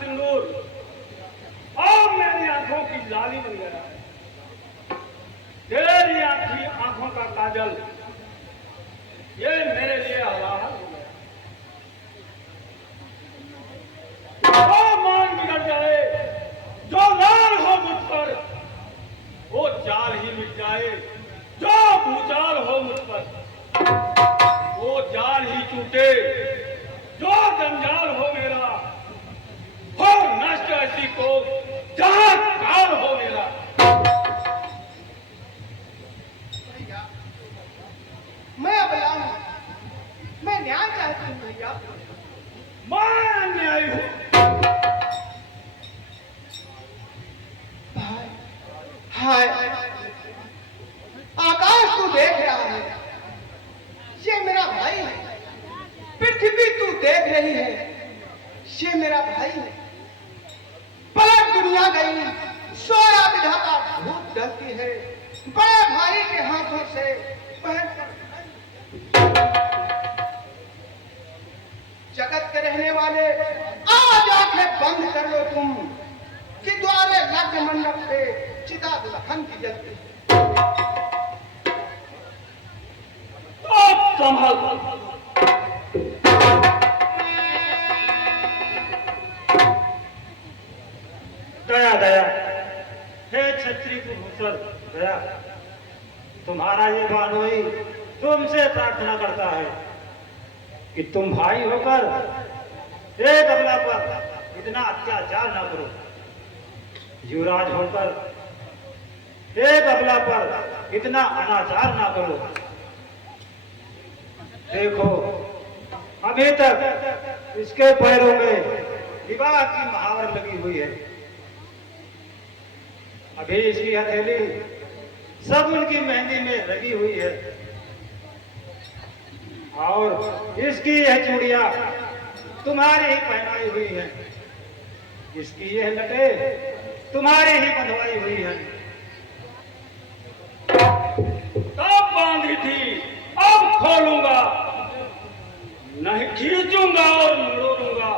सिंदूर अब मेरी आंखों की लाली बन गया है। तेरी आंखी आंखों का काजल ये मेरे लिए हलाल हो गया। जो मान बिगड़ जाए, जो लाल हो मुझ पर, वो चाल ही मिट जाए। जो भूचाल हो मुझ पर, वो जाल ही टूटे। जो जंजाल हो मेरा, हो नष्ट ऐसी को जहां काल हो मेरा। मैं अबला हूं, मैं न्याय चाहती हूं भैया। मैं अन्यायी हूं। भाई, हाय, आकाश तू देख रहा है, ये मेरा भाई है। पृथ्वी तू देख रही है, ये मेरा भाई है। पलट दुनिया गई, सोया विधाता धूप ढलती है। बड़े भाई के हाथों से बहन कर जगत के रहने वाले आज आंखें बंद कर लो तुम, कि द्वारे लग्न मंडप पे चिता दुल्हन की जलती है। संभल दया दया हे क्षत्रिय भूषण दया, तुम्हारा ये बानोई तुमसे प्रार्थना करता है कि तुम भाई होकर एक अबला पर इतना अत्याचार ना करो। युवराज होकर एक अबला पर इतना अनाचार ना करो। देखो अभी तक इसके पैरों में विवाह की महावर लगी हुई है। अभी इसकी हथेली सब उनकी मेहंदी में लगी हुई है, और इसकी यह चूड़ियां तुम्हारी ही पहनाई हुई है। इसकी यह लटे तुम्हारी ही बंधवाई हुई है। तब बांधी थी, अब खोलूंगा, नहीं खींचूंगा और मोड़ूंगा।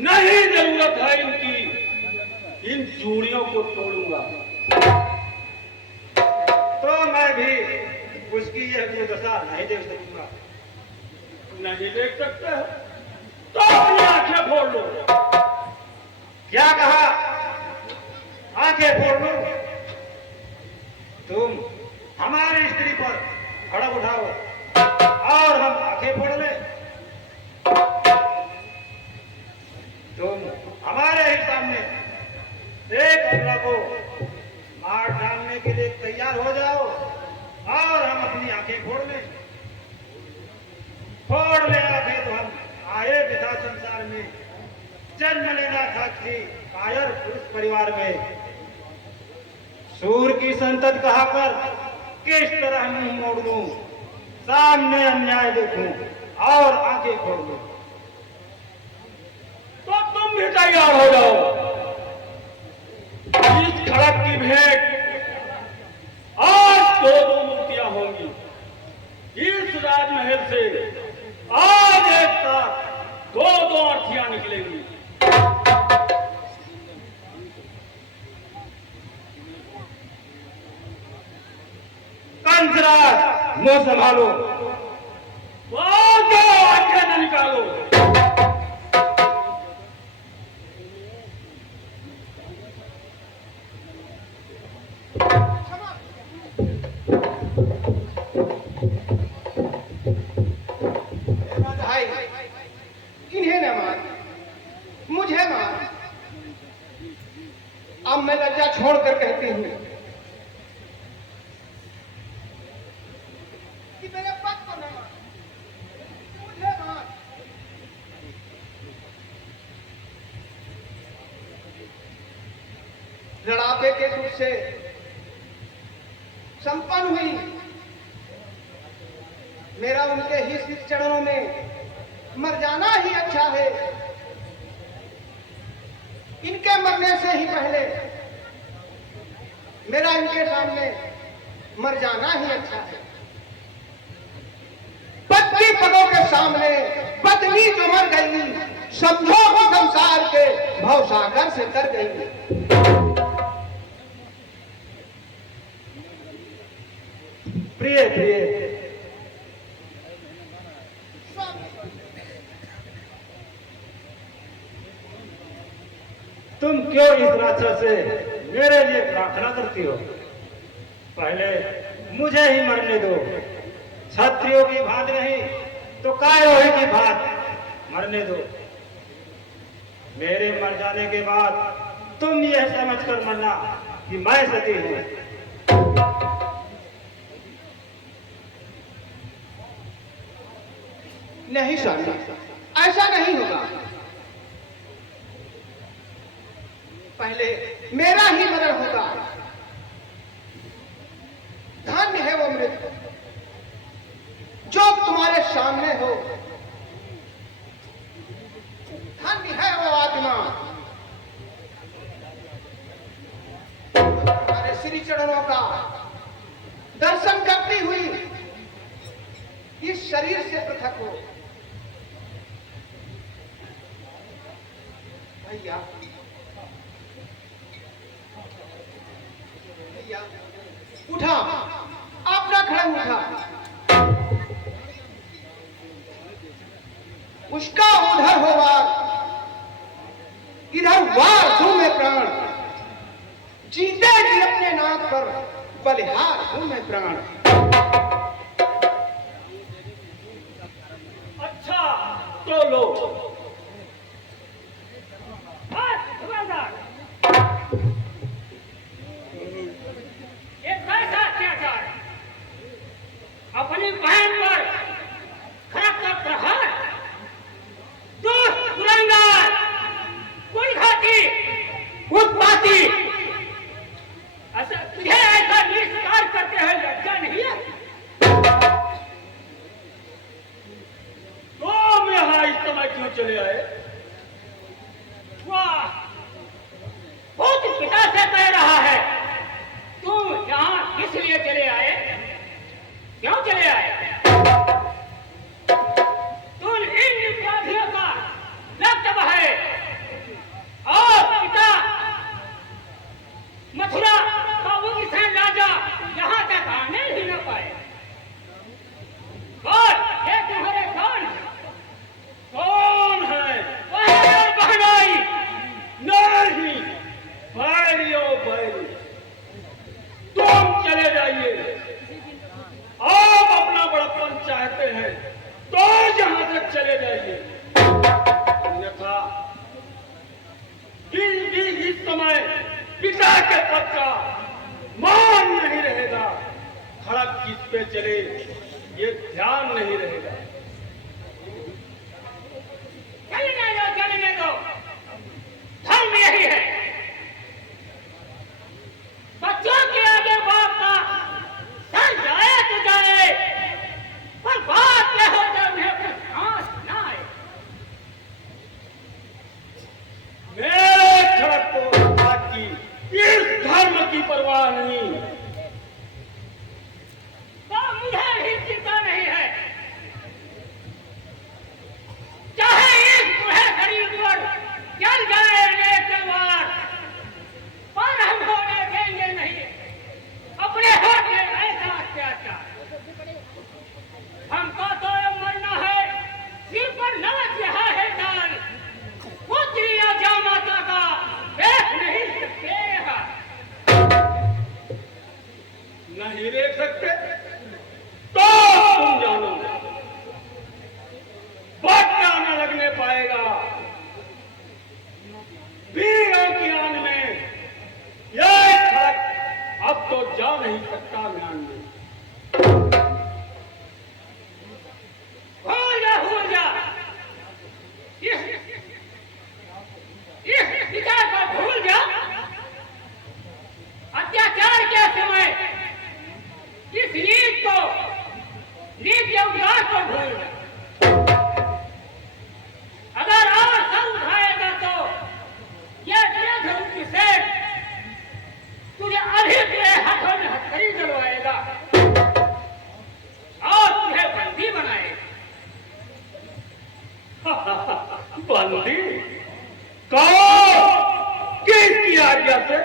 नहीं जरूरत है इनकी, इन चूड़ियों को तोड़ूंगा। तो मैं भी उसकी यह दुर्दशा नहीं देख सकूंगा। नहीं देख सकते हो तो अपनी आंखें फोड़ लो। क्या कहा? आंखें फोड़ लो। तुम हमारी स्त्री पर खड़ग उठाओ और हम आंखें फोड़ ले। तुम हमारे ही सामने एक अबला को मार डालने के लिए तैयार हो जाओ और हम अपनी आंखें फोड़ ले। फोड़ ले आंखें तो हम आए विधा संसार में, जन्म लेना था कि कायर पुरुष परिवार में। सूर की संतत कहाकर किस तरह मुंह मोड़ लूं, सामने अन्याय देखूं और आंखें खोल लूं। तो तुम भी तैयार हो जाओ। इस खड़क की भेंट आज दो मूर्तियां होंगी। इस राजमहल से आज एक साथ दो अर्थियां निकलेंगी। कंसराज मुंह संभालो, दो आंखें न निकालो। भाई, इन्हें न मार, मुझे मार। अब मैं लज्जा छोड़कर कहती हूँ कि मेरे पग को न मार, मुझे मार। लड़ापे के सुर से संपन्न हुई, मेरा उनके ही श्री चरणों में मर जाना ही अच्छा है। इनके मरने से ही पहले मेरा इनके सामने मर जाना ही अच्छा है। पत्नी पदों के सामने पत्नी जो मर गई, समझो कि संसार के भवसागर से तर गई। प्रिय प्रिय, तुम क्यों इस राक्षस से मेरे लिए प्रार्थना करती हो? पहले मुझे ही मरने दो। क्षत्रियों की भात नहीं तो कायरोही की भात मरने दो। मेरे मर जाने के बाद तुम यह समझकर मरना कि मैं सती हूं। नहीं स्वामी, ऐसा नहीं होगा। पहले मेरा ही मरण होगा। धन्य है वो मृत्यु जो तुम्हारे सामने हो, धन्य है वो आत्मा तुम्हारे श्री चरणों का दर्शन करती हुई इस शरीर से पृथक हो। भैया भैया उठा, अपना खड़ंग उठा। उसका उधर हो वार, इधर वार हूं मैं प्राण। जीते जी अपने नाथ पर बलिहार हूं मैं प्राण। अच्छा तो लो। एक कैसा अत्याचार, अपनी बहन पर खड़क का प्रहार, दुष्ट दुरंगार, कुलघाती, उत्पाती, तुझे ऐसा निस्तार करते हुए लज्जा नहीं है? तुम यहाँ इस समय क्यों चले आए? वाह, खुद पिता से कह रहा है, तुम यहाँ किस लिए चले आए? क्यों चले आए? तुम इन अपराधियों का रक्त बहे और पिता मथुरा का उग्रसेन राजा यहाँ तक आने ही न पाए। और ये तुम्हारे कौन है? कौन है? वह बहनोई। नहीं, बैरियो बैरी, तुम चले जाइए। आप अपना बड़प्पन चाहते हैं तो जहां तक चले जाइए, अन्यथा इस समय पिता के पद का मान नहीं रहेगा। खड़क किस पे चले ये ध्यान नहीं रहेगा। चलने दो, धर्म यही है। बच्चों के आगे बाप का सर जाए तो जाए, पर बात यह हो जाए उन्हें कुछ सांस ना आए। मेरे खड़क को की इस धर्म की परवाह नहीं। तो मुझे भी चिंता नहीं है। चाहे इस बूढ़े शरीर पर जल जाए अनेक तलवार, पर हम होने देंगे नहीं अपने हाथ में ऐसा अत्याचार। हमको तो मरना है, सिर पर नमक रहा है दाल, पुत्री या जा माता का देख नहीं सकते हैं। नहीं देख सकते तो तुम जानो, बट्टा न लगने पाएगा। वीरों की आन में यह खड़क अब तो जा नहीं सकता म्यान में। भूल जा इस पिता को भूल जा। अत्याचार के समय मंत्र से तुझे अभी तेरे हाथों में हथकड़ी जलवाएगा और तुझे बंदी बनाएगा। बंदी? कौन? किसकी आज्ञा से?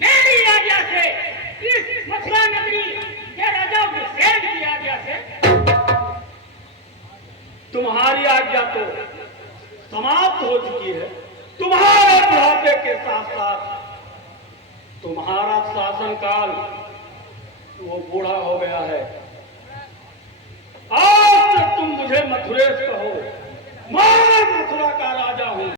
मेरी आज्ञा से, इस मथुरा नगरी के राजा हुसैन की आज्ञा से। तुम्हारी आज्ञा तो समाप्त हो चुकी है। तुम्हारे बुढ़ापे के साथ साथ तुम्हारा शासन काल वो बूढ़ा हो गया है। आज तक तुम मुझे मथुरेश कहो, मैं मथुरा का राजा हूं।